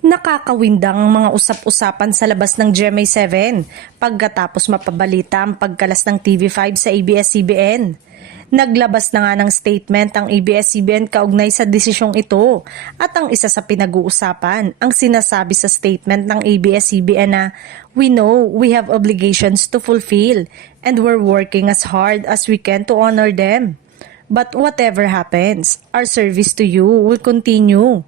Nakakawindang ang mga usap-usapan sa labas ng GMA7 pagkatapos mapabalita ang pagkalas ng TV5 sa ABS-CBN. Naglabas na nga ng statement ang ABS-CBN kaugnay sa desisyong ito at ang isa sa pinag-uusapan ang sinasabi sa statement ng ABS-CBN na "We know we have obligations to fulfill and we're working as hard as we can to honor them. But whatever happens, our service to you will continue.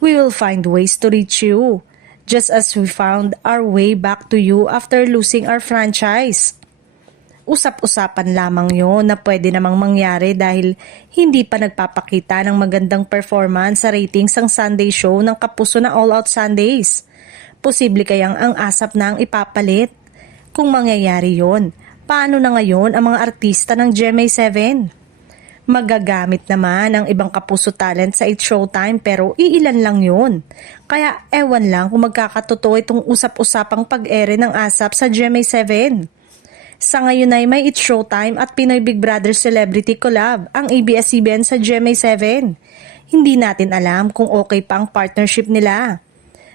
We will find ways to reach you, just as we found our way back to you after losing our franchise." Usap-usapan lamang yon na pwede namang mangyari dahil hindi pa nagpapakita ng magandang performance sa ratings ang Sunday show ng kapuso na All Out Sundays. Posible kayang ang ASAP na ang ipapalit? Kung mangyayari yon, paano na ngayon ang mga artista ng GMA7? Magagamit naman ang ibang kapuso talent sa It's Showtime pero iilan lang yun. Kaya ewan lang kung magkakatotoo itong usap-usapang pag-ere ng ASAP sa GMA7. Sa ngayon ay may It's Showtime at Pinoy Big Brother Celebrity Collab ang ABS-CBN sa GMA7. Hindi natin alam kung okay pa ang partnership nila.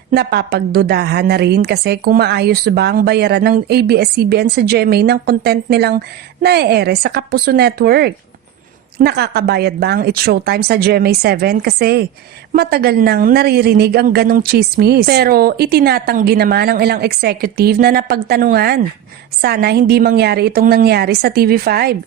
Napapagdudahan na rin kasi kung maayos ba ang bayaran ng ABS-CBN sa GMA ng content nilang na-ere sa Kapuso Network. Nakakabayad ba ang It's Showtime sa GMA7 kasi matagal nang naririnig ang ganong chismis. Pero itinatanggi naman ng ilang executive na napagtanungan. Sana hindi mangyari itong nangyari sa TV5.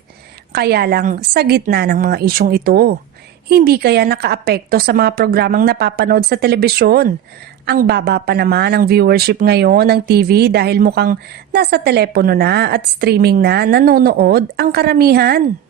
Kaya lang sa gitna ng mga isyong ito, hindi kaya nakaapekto sa mga programang napapanood sa telebisyon. Ang baba pa naman ang viewership ngayon ng TV dahil mukhang nasa telepono na at streaming na nanonood ang karamihan.